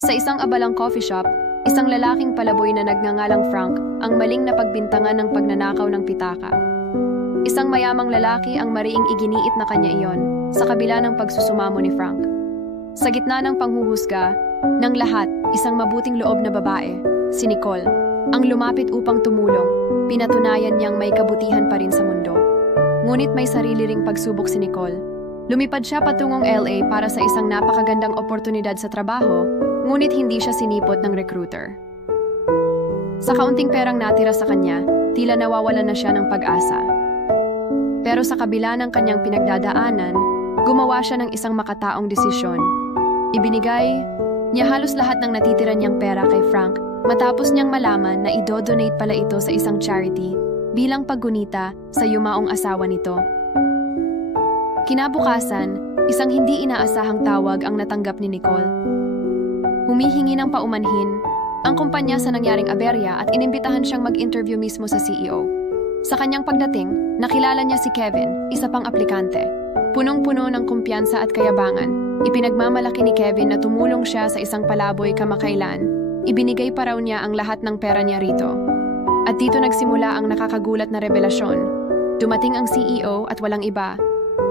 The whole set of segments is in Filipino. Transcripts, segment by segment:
Sa isang abalang coffee shop, isang lalaking palaboy na nagngangalang Frank ang maling napagbintangan ng pagnanakaw ng pitaka. Isang mayamang lalaki ang mariing iginiit na kanya iyon sa kabila ng pagsusumamo ni Frank. Sa gitna ng panghuhusga, ng lahat, isang mabuting loob na babae, si Nicole, ang lumapit upang tumulong, pinatunayan niyang may kabutihan pa rin sa mundo. Ngunit may sarili ring pagsubok si Nicole. Lumipad siya patungong LA para sa isang napakagandang oportunidad sa trabaho, ngunit hindi siya sinipot ng recruiter. Sa kaunting perang natira sa kanya, tila nawawalan na siya ng pag-asa. Pero sa kabila ng kanyang pinagdadaanan, gumawa siya ng isang makataong desisyon. Ibinigay niya halos lahat ng natitira niyang pera kay Frank matapos niyang malaman na idodonate pala ito sa isang charity bilang paggunita sa yumaong asawa nito. Kinabukasan, isang hindi inaasahang tawag ang natanggap ni Nicole. Humihingi ng paumanhin ang kumpanya sa nangyaring aberya at inimbitahan siyang mag-interview mismo sa CEO. Sa kanyang pagdating, nakilala niya si Kevin, isa pang aplikante. Punong-puno ng kumpiyansa at kayabangan, ipinagmamalaki ni Kevin na tumulong siya sa isang palaboy kamakailan. Ibinigay pa raw niya ang lahat ng pera niya rito. At dito nagsimula ang nakakagulat na revelasyon. Dumating ang CEO at walang iba,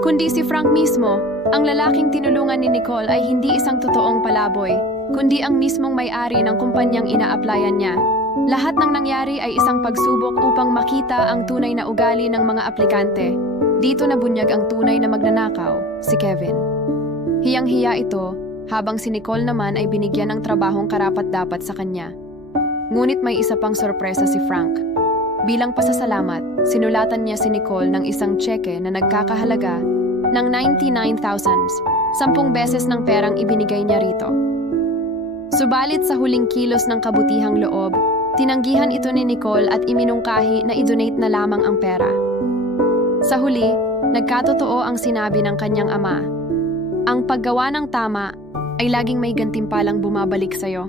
kundi si Frank mismo. Ang lalaking tinulungan ni Nicole ay hindi isang totoong palaboy, kundi ang mismong may-ari ng kumpanyang ina-applyan niya. Lahat ng nangyari ay isang pagsubok upang makita ang tunay na ugali ng mga aplikante. Dito nabunyag ang tunay na magnanakaw, si Kevin. Hiyang-hiya ito, habang si Nicole naman ay binigyan ng trabahong karapat-dapat sa kanya. Ngunit may isa pang sorpresa si Frank. Bilang pasasalamat, sinulatan niya si Nicole ng isang tseke na nagkakahalaga ng 99,000, 10 beses ng perang ibinigay niya rito. Subalit sa huling kilos ng kabutihang loob, tinanggihan ito ni Nicole at iminungkahi na idonate na lamang ang pera. Sa huli, nagkatotoo ang sinabi ng kanyang ama. Ang paggawa ng tama ay laging may gantimpalang bumabalik sa'yo.